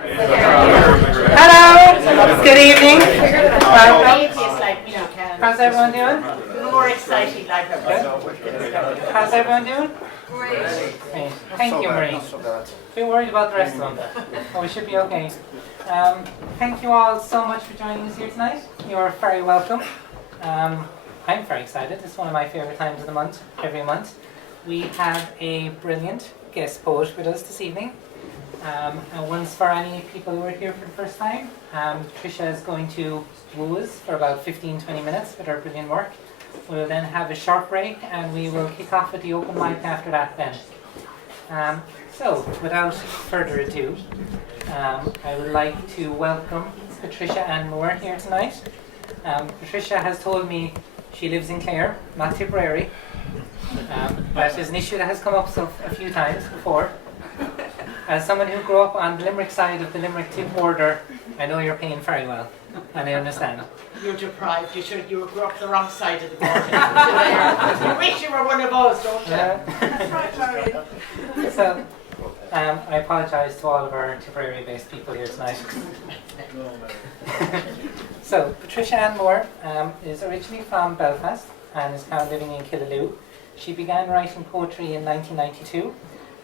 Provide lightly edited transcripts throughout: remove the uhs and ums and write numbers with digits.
Hello, good evening. How's everyone doing? More exciting like How's everyone doing? Great. Thank you, Marie. Be worried about the rest of them. Oh, we should be okay. Thank you all so much for joining us here tonight. You're very welcome. I'm very excited. It's one of my favourite times of the month, every month. We have a brilliant guest poet with us this evening. And once for any people who are here for the first time, Patricia is going to woo us for about 15-20 minutes with her brilliant work. We'll then have a short break and we will kick off with the open mic after that then. So, without further ado, I would like to welcome Patricia Ann Moore here tonight. Patricia has told me she lives in Clare, not Tipperary. That is an issue that has come up a few times before. As someone who grew up on the Limerick side of the Limerick-Tipp border, I know you're paying very well, and I understand. You're deprived. You grew up the wrong side of the border. You wish you were one of us, don't you? That's right, Larry. So, I apologise to all of our Tipperary-based people here tonight. So, Patricia Ann Moore is originally from Belfast and is now living in Killaloe. She began writing poetry in 1992.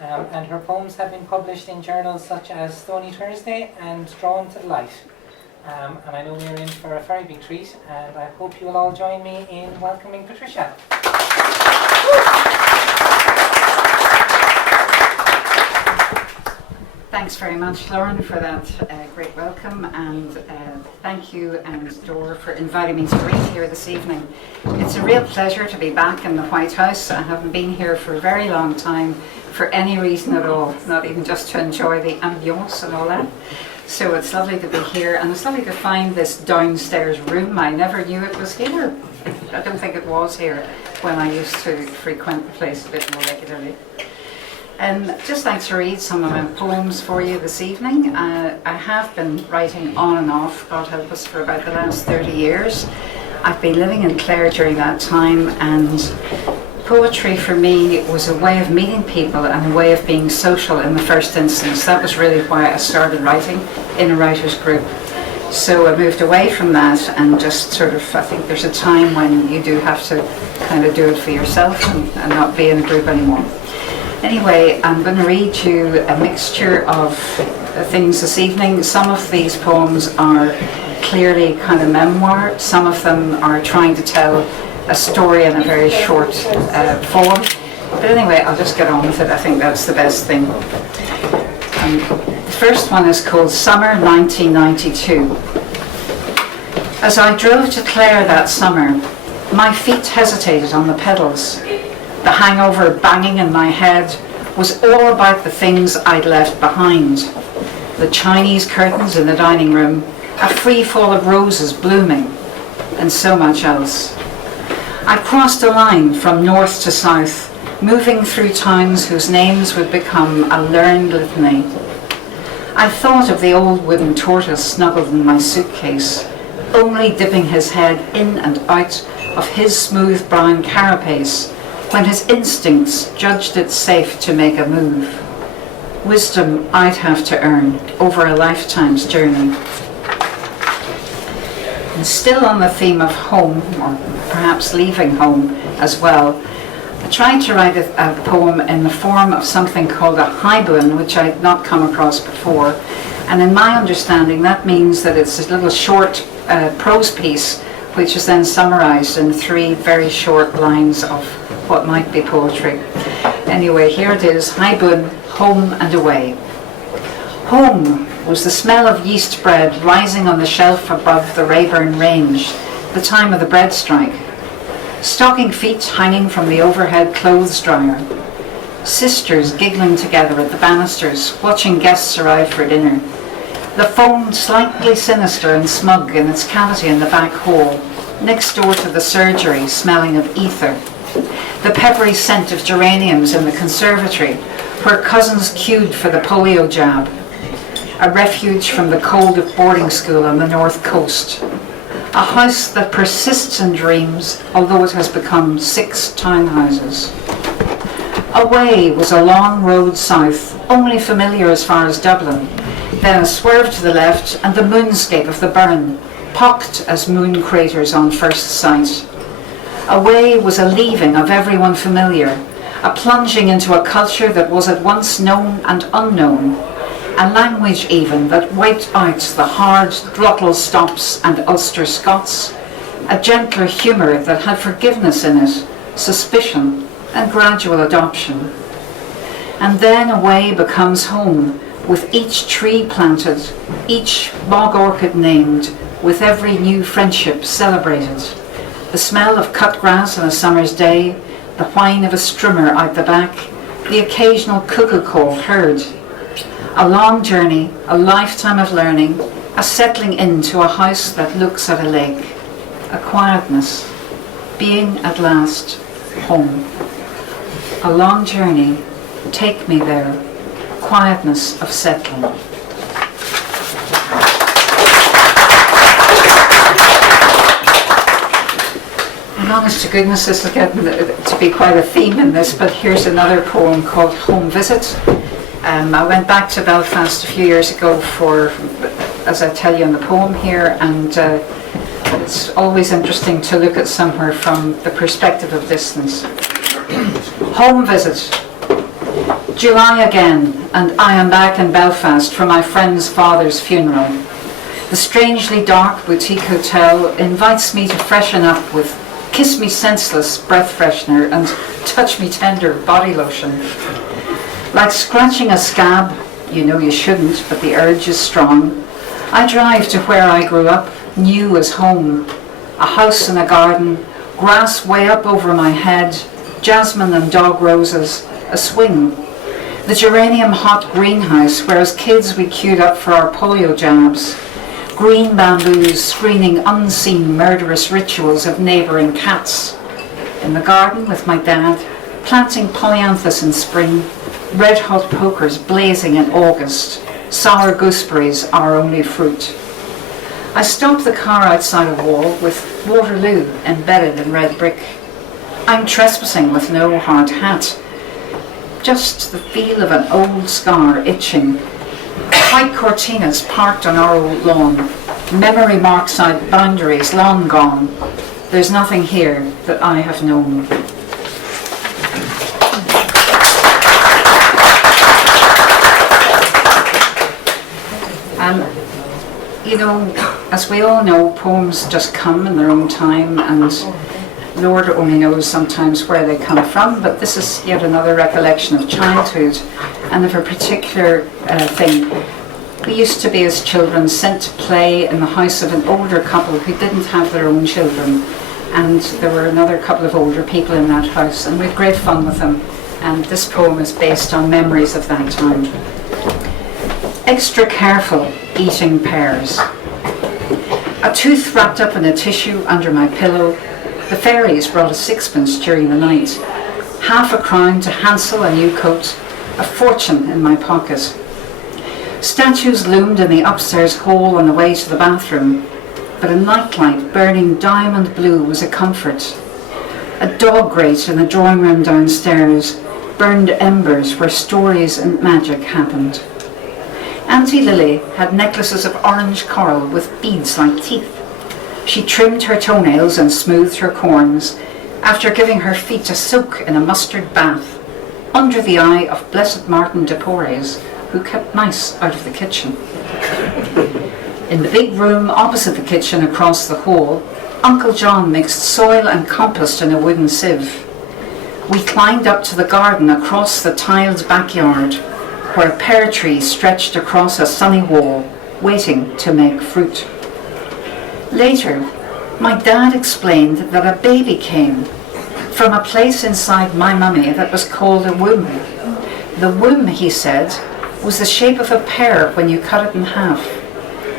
And her poems have been published in journals such as Stony Thursday and Drawn to the Light. And I know we're in for a very big treat, and I hope you will all join me in welcoming Patricia. Thanks very much, Lauren, for that great welcome, and thank you and Dora for inviting me to read here this evening. It's a real pleasure to be back in the Whitehouse. I haven't been here for a very long time for any reason at all, not even just to enjoy the ambience and all that. So it's lovely to be here, and it's lovely to find this downstairs room. I never knew it was here. I don't think it was here when I used to frequent the place a bit more regularly. And I'd just like to read some of my poems for you this evening. I have been writing on and off, God help us, for about the last 30 years. I've been living in Clare during that time, and poetry for me was a way of meeting people and a way of being social in the first instance. That was really why I started writing in a writers group. So I moved away from that and just sort of, I think there's a time when you do have to kind of do it for yourself and not be in a group anymore. Anyway, I'm going to read you a mixture of things this evening. Some of these poems are clearly kind of memoir. Some of them are trying to tell a story in a very short form. But anyway, I'll just get on with it. I think that's the best thing. The first one is called Summer 1992. As I drove to Clare that summer, my feet hesitated on the pedals. The hangover banging in my head was all about the things I'd left behind. The Chinese curtains in the dining room, a free fall of roses blooming, and so much else. I crossed a line from north to south, moving through towns whose names would become a learned litany. I thought of the old wooden tortoise snuggled in my suitcase, only dipping his head in and out of his smooth brown carapace when his instincts judged it safe to make a move. Wisdom I'd have to earn over a lifetime's journey. And still on the theme of home, or perhaps leaving home as well, I tried to write a poem in the form of something called a haibun, which I had not come across before. And in my understanding, that means that it's a little short prose piece which is then summarized in 3 very short lines of what might be poetry. Anyway, here it is, Haibun, Home and Away. Home was the smell of yeast bread rising on the shelf above the Rayburn Range, the time of the bread strike. Stocking feet hanging from the overhead clothes dryer. Sisters giggling together at the banisters, watching guests arrive for dinner. The phone slightly sinister and smug in its cavity in the back hall, next door to the surgery, smelling of ether. The peppery scent of geraniums in the conservatory, where cousins queued for the polio jab. A refuge from the cold of boarding school on the north coast. A house that persists in dreams, although it has become 6 townhouses. Away was a long road south, only familiar as far as Dublin. then a swerve to the left, and the moonscape of the burn, pocked as moon craters on first sight. Away was a leaving of everyone familiar, a plunging into a culture that was at once known and unknown, a language even that wiped out the hard throttle stops and Ulster Scots, a gentler humour that had forgiveness in it, suspicion and gradual adoption. And then away becomes home, with each tree planted, each bog orchid named, with every new friendship celebrated. The smell of cut grass on a summer's day, the whine of a strimmer out the back, the occasional cuckoo call heard. A long journey, a lifetime of learning, a settling into a house that looks at a lake, a quietness, being at last home. A long journey, take me there, quietness of settling. And honest to goodness, this is getting to be quite a theme in this, but here's another poem called Home Visit. I went back to Belfast a few years ago for, as I tell you in the poem here, and it's always interesting to look at somewhere from the perspective of distance. Home Visit. July again, and I am back in Belfast for my friend's father's funeral. The strangely dark boutique hotel invites me to freshen up with Kiss Me Senseless breath freshener and Touch Me Tender body lotion. Like scratching a scab, you know you shouldn't, but the urge is strong. I drive to where I grew up, new as home. A house and a garden, grass way up over my head, jasmine and dog roses, a swing. The geranium hot greenhouse where as kids we queued up for our polio jabs. Green bamboos screening unseen murderous rituals of neighbouring cats. In the garden with my dad, planting polyanthus in spring, red hot pokers blazing in August, sour gooseberries our only fruit. I stopped the car outside a wall with Waterloo embedded in red brick. I'm trespassing with no hard hat, just the feel of an old scar itching. White cortinas parked on our old lawn, memory marks out boundaries long gone. There's nothing here that I have known. And you know, as we all know, poems just come in their own time, and Lord only knows sometimes where they come from, but this is yet another recollection of childhood and of a particular thing. We used to be, as children, sent to play in the house of an older couple who didn't have their own children, and there were another couple of older people in that house, and we had great fun with them, and this poem is based on memories of that time. Extra careful eating pears. A tooth wrapped up in a tissue under my pillow. The fairies brought a sixpence during the night. Half a crown to Hansel a new coat, a fortune in my pocket. Statues loomed in the upstairs hall on the way to the bathroom, but a nightlight burning diamond blue was a comfort. A dog grate in the drawing room downstairs burned embers where stories and magic happened. Auntie Lily had necklaces of orange coral with beads like teeth. She trimmed her toenails and smoothed her corns after giving her feet a soak in a mustard bath, under the eye of Blessed Martin de Porres, who kept mice out of the kitchen. In the big room opposite the kitchen across the hall, Uncle John mixed soil and compost in a wooden sieve. We climbed up to the garden across the tiled backyard, where a pear tree stretched across a sunny wall, waiting to make fruit. Later, my dad explained that a baby came from a place inside my mummy that was called a womb. The womb, he said, was the shape of a pear when you cut it in half,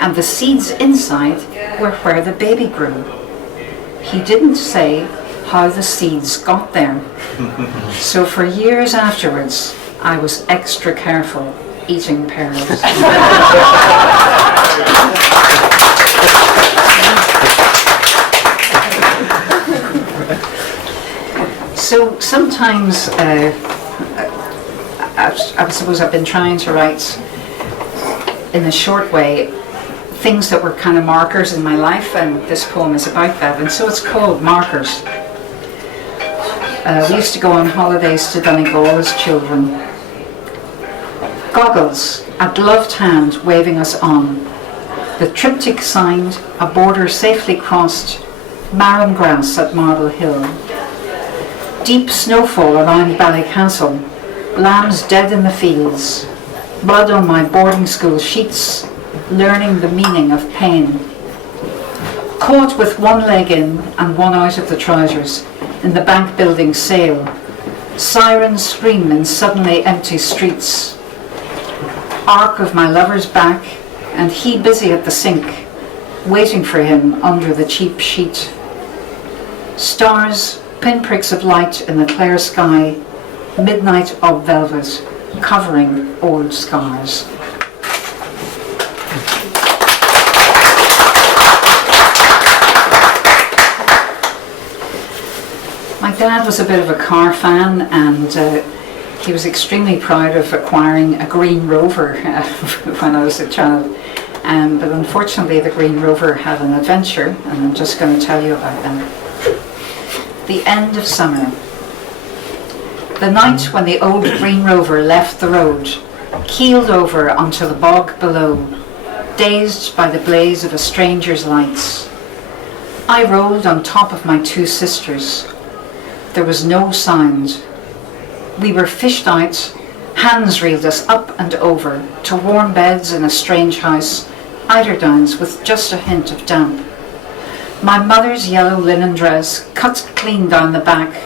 and the seeds inside were where the baby grew. He didn't say how the seeds got there. So for years afterwards, I was extra careful eating pears. So sometimes, I suppose I've been trying to write in a short way, things that were kind of markers in my life, and this poem is about that, and so it's called Markers. We used to go on holidays to Donegal as children. Goggles, a gloved hand waving us on. The triptych signed, a border safely crossed, marram grass at Marble Hill. Deep snowfall around Ballycastle, lambs dead in the fields, blood on my boarding school sheets, learning the meaning of pain. Caught with one leg in and one out of the trousers in the bank building sale, sirens scream in suddenly empty streets. Arc of my lover's back, and he busy at the sink, waiting for him under the cheap sheet. Stars, pinpricks of light in the clear sky, midnight of velvet, covering old scars. My dad was a bit of a car fan, and he was extremely proud of acquiring a Green Rover when I was a child. But unfortunately the Green Rover had an adventure, and I'm just going to tell you about that. The end of summer. The night when the old Green Rover left the road, keeled over onto the bog below, dazed by the blaze of a stranger's lights. I rolled on top of my two sisters. There was no sound. We were fished out, hands reeled us up and over to warm beds in a strange house, eiderdowns with just a hint of damp. My mother's yellow linen dress cut clean down the back,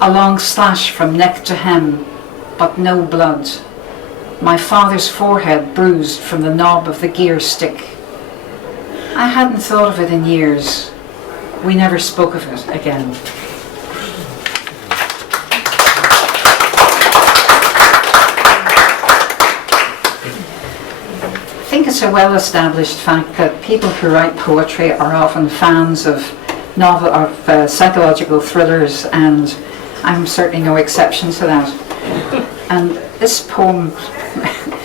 a long slash from neck to hem, but no blood. My father's forehead bruised from the knob of the gear stick. I hadn't thought of it in years. We never spoke of it again. I think it's a well-established fact that people who write poetry are often fans of psychological thrillers, and I'm certainly no exception to that. And this poem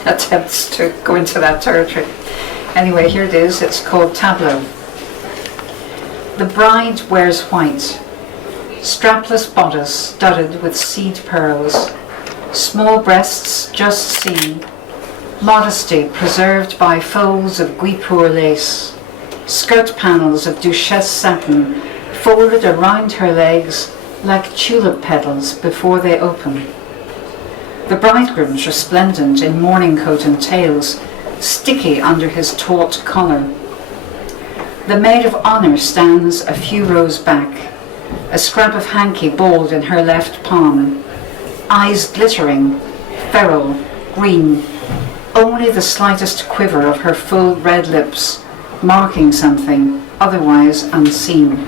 attempts to go into that territory. Anyway, here it is. It's called Tableau. The bride wears white, strapless bodice studded with seed pearls, small breasts just seen, modesty preserved by folds of guipure lace, skirt panels of duchesse satin folded around her legs like tulip petals before they open. The bridegroom's resplendent in morning coat and tails, sticky under his taut collar. The maid of honour stands a few rows back, a scrap of hanky balled in her left palm, eyes glittering, feral, green, only the slightest quiver of her full red lips, marking something otherwise unseen.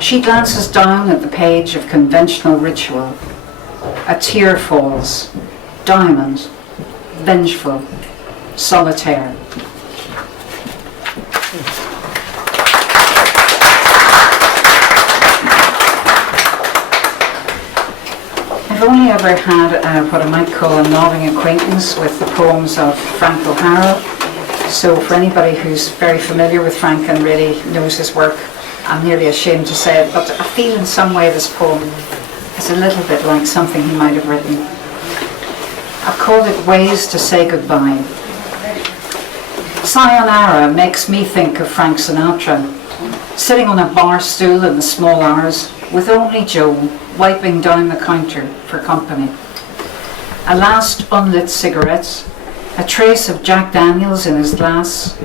She glances down at the page of conventional ritual. A tear falls, diamond, vengeful, solitaire. I've only ever had what I might call a nodding acquaintance with the poems of Frank O'Hara. So for anybody who's very familiar with Frank and really knows his work, I'm nearly ashamed to say it, but I feel in some way this poem is a little bit like something he might have written. I've called it Ways to Say Goodbye. Sayonara makes me think of Frank Sinatra, sitting on a bar stool in the small hours with only Joe wiping down the counter for company. A last unlit cigarette, a trace of Jack Daniels in his glass,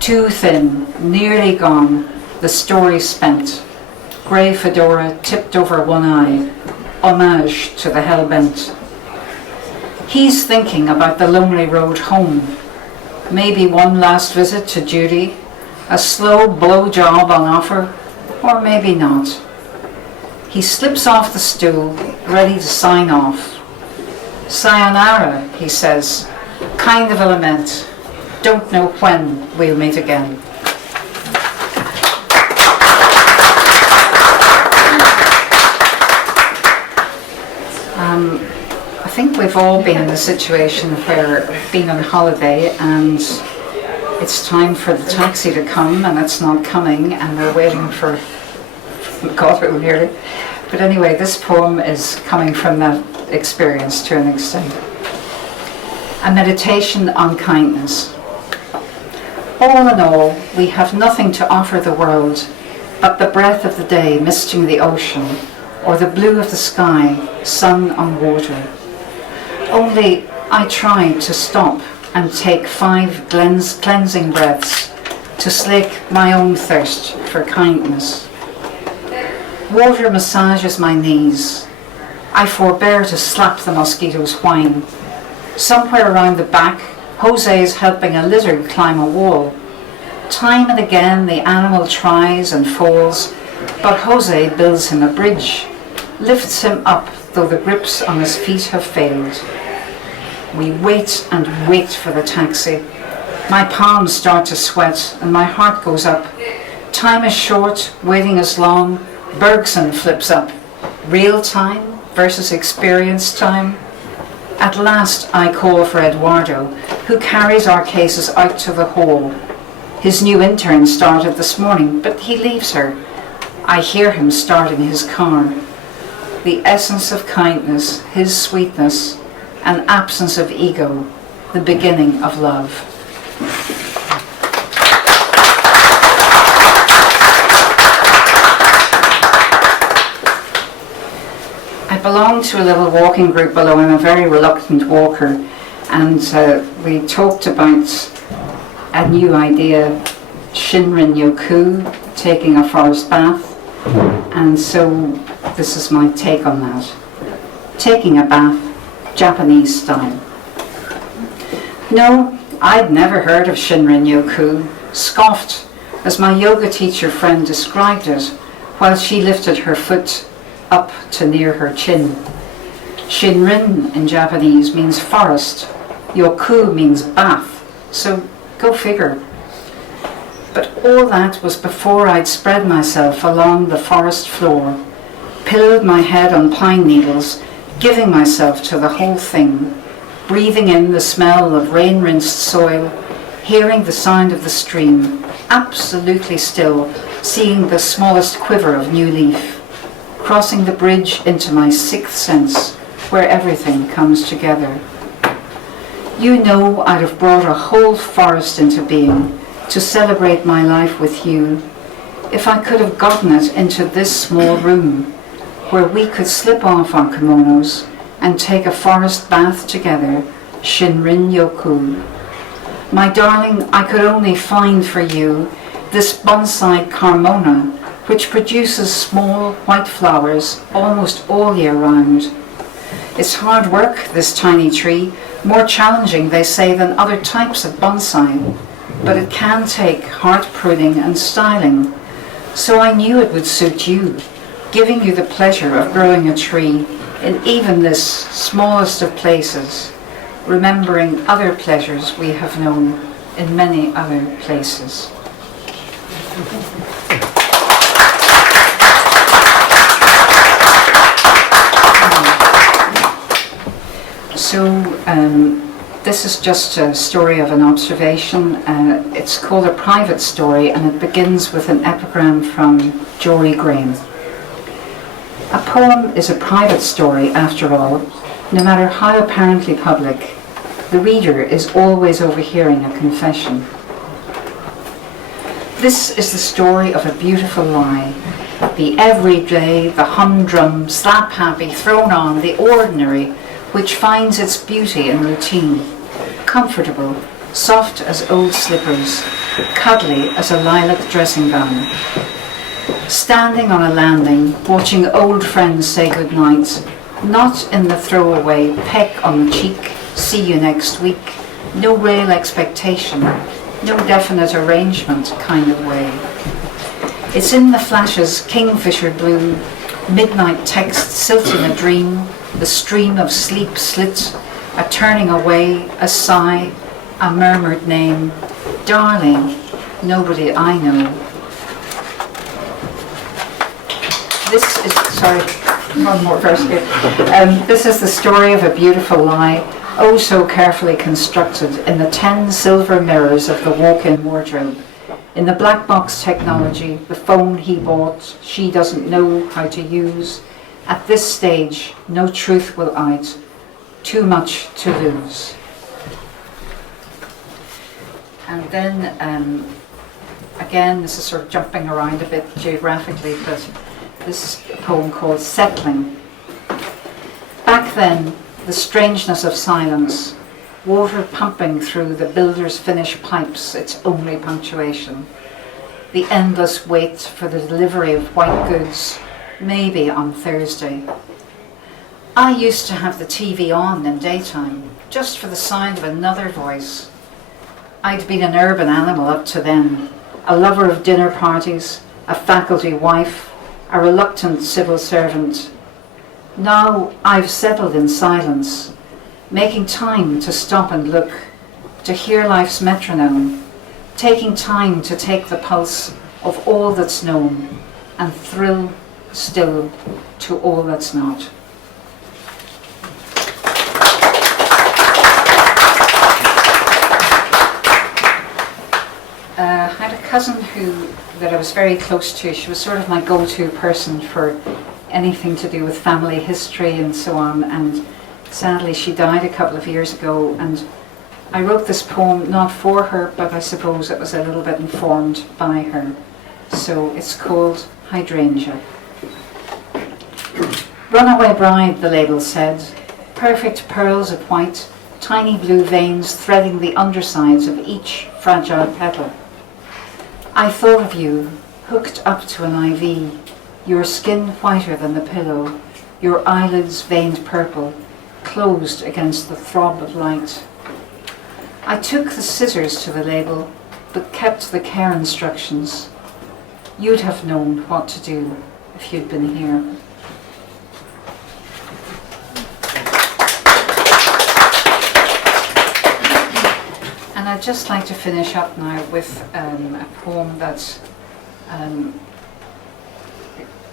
too thin, nearly gone, the story spent, grey fedora tipped over one eye, homage to the hell-bent. He's thinking about the lonely road home, maybe one last visit to Judy, a slow blow job on offer, or maybe not. He slips off the stool, ready to sign off. Sayonara, he says, kind of a lament. Don't know when we'll meet again. I think we've all been in a situation where we've been on holiday and it's time for the taxi to come and it's not coming and we're waiting for God, it will hear it. But anyway, this poem is coming from that experience to an extent. A meditation on kindness. All in all, we have nothing to offer the world but the breath of the day misting the ocean, or the blue of the sky, sun on water. Only I tried to stop and take 5 cleansing breaths to slake my own thirst for kindness. Water massages my knees. I forbear to slap the mosquito's whine. Somewhere around the back, Jose is helping a lizard climb a wall. Time and again the animal tries and falls, but Jose builds him a bridge, lifts him up though the grips on his feet have failed. We wait and wait for the taxi. My palms start to sweat and my heart goes up. Time is short, waiting is long. Bergson flips up. Real time versus experience time. At last I call for Eduardo, who carries our cases out to the hall. His new intern started this morning, but he leaves her. I hear him starting his car. The essence of kindness, his sweetness, an absence of ego, the beginning of love. I belong to a little walking group, although I'm a very reluctant walker, and we talked about a new idea, Shinrin Yoku, taking a forest bath, and so this is my take on that. Taking a bath, Japanese style. No, I'd never heard of Shinrin Yoku, scoffed as my yoga teacher friend described it, while she lifted her foot up to near her chin. Shinrin in Japanese means forest, Yoku means bath, so go figure. But all that was before I'd spread myself along the forest floor, pillowed my head on pine needles, giving myself to the whole thing, breathing in the smell of rain-rinsed soil, hearing the sound of the stream, absolutely still, seeing the smallest quiver of new leaf, crossing the bridge into my 6th sense, where everything comes together. You know I'd have brought a whole forest into being to celebrate my life with you, if I could have gotten it into this small room, where we could slip off our kimonos and take a forest bath together, Shinrin Yoku. My darling, I could only find for you this bonsai carmona, which produces small white flowers almost all year round. It's hard work, this tiny tree, more challenging, they say, than other types of bonsai, but it can take heart pruning and styling. So I knew it would suit you, giving you the pleasure of growing a tree in even this smallest of places, remembering other pleasures we have known in many other places. So this is just a story of an observation. It's called A Private Story, and it begins with an epigram from Jory Graham. A poem is a private story, after all, no matter how apparently public. The reader is always overhearing a confession. This is the story of a beautiful lie, the everyday, the humdrum, slap-happy, thrown on, the ordinary, which finds its beauty in routine, comfortable, soft as old slippers, cuddly as a lilac dressing gown. Standing on a landing, watching old friends say goodnight, not in the throwaway, peck on the cheek, see you next week, no real expectation, no definite arrangement kind of way. It's in the flashes, kingfisher blue, midnight text silt in a dream, the stream of sleep slit, a turning away, a sigh, a murmured name, darling, nobody I know. This is, sorry, One more verse here. This is the story of a beautiful lie, oh so carefully constructed in the 10 silver mirrors of the walk-in wardrobe. In the black box technology, the phone he bought, she doesn't know how to use. At this stage, no truth will out. Too much to lose. And then, again, this is sort of jumping around a bit geographically, but this is a poem called Settling. Back then, the strangeness of silence, water pumping through the builder's finished pipes, its only punctuation. The endless wait for the delivery of white goods, maybe on Thursday. I used to have the TV on in daytime, just for the sound of another voice. I'd been an urban animal up to then, a lover of dinner parties, a faculty wife, a reluctant civil servant. Now I've settled in silence, making time to stop and look, to hear life's metronome, taking time to take the pulse of all that's known and thrill still to all that's not. I had a cousin that I was very close to. She was sort of my go-to person for anything to do with family history and so on, and sadly she died a couple of years ago, and I wrote this poem not for her, but I suppose it was a little bit informed by her. So it's called Hydrangea. Runaway bride, the label said, perfect pearls of white, tiny blue veins threading the undersides of each fragile petal. I thought of you, hooked up to an IV, your skin whiter than the pillow, your eyelids veined purple, closed against the throb of light. I took the scissors to the label, but kept the care instructions. You'd have known what to do if you'd been here. And I'd just like to finish up now with a poem that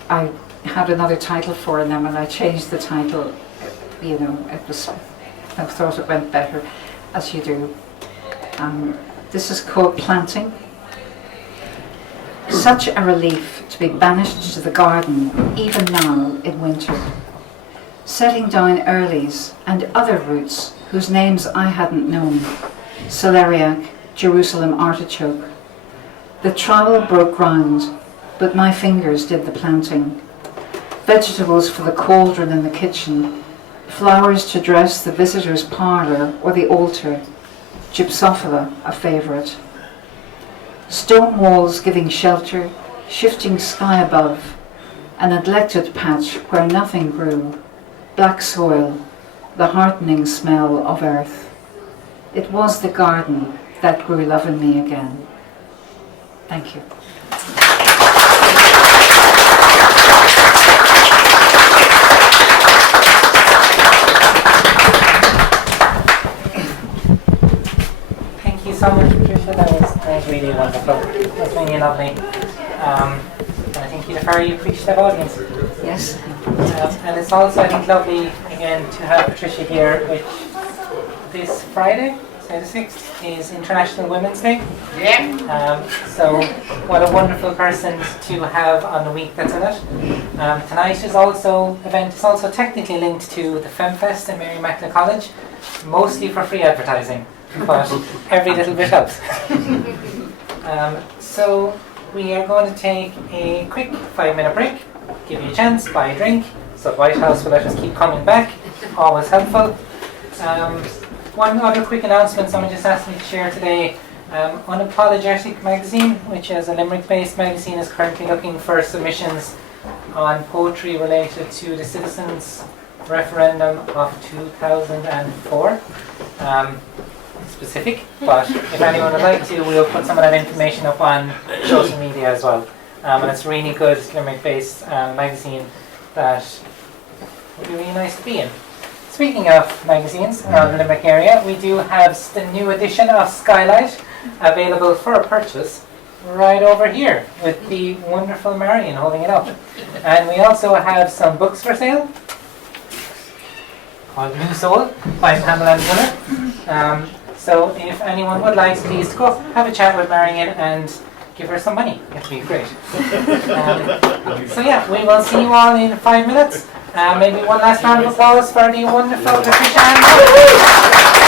I had another title for, and then when I changed the title, I thought it went better, as you do. This is called Planting. Such a relief to be banished to the garden, even now in winter. Setting down earlies and other roots whose names I hadn't known. Celeriac, Jerusalem artichoke. The trowel broke ground, but my fingers did the planting. Vegetables for the cauldron in the kitchen, flowers to dress the visitor's parlour or the altar, gypsophila a favourite. Stone walls giving shelter, shifting sky above, a neglected patch where nothing grew, black soil, the heartening smell of earth. It was the garden that grew love in me again. Thank you. Thank you so much, Patricia. That was really wonderful. That was really lovely. And I think you had a very appreciative audience. Yes. And it's also, I think, lovely again to have Patricia here, which this Friday, so the 6th, is International Women's Day. Yeah. So what a wonderful person to have on the week that's in it. Tonight is also event is also technically linked to the FemFest in Mary Immaculate College, mostly for free advertising, but every little bit helps. So we are going to take a quick 5-minute break, give you a chance, buy a drink, so Whitehouse will let us keep coming back, always helpful. One other quick announcement someone just asked me to share today. Unapologetic magazine, which is a Limerick-based magazine, is currently looking for submissions on poetry related to the citizens' referendum of 2004. Specific, but if anyone would like to, we'll put some of that information up on social media as well. And it's a really good Limerick-based magazine that would be really nice to be in. Speaking of magazines around the Limerick area, we do have the new edition of Skylight available for purchase right over here with the wonderful Marion holding it up. And we also have some books for sale. Called New Soul by Pamela Miller. So if anyone would like, please go up, have a chat with Marion and give her some money. That'd be great. So yeah, we will see you all in 5 minutes. Maybe one last round of applause for the wonderful Patricia.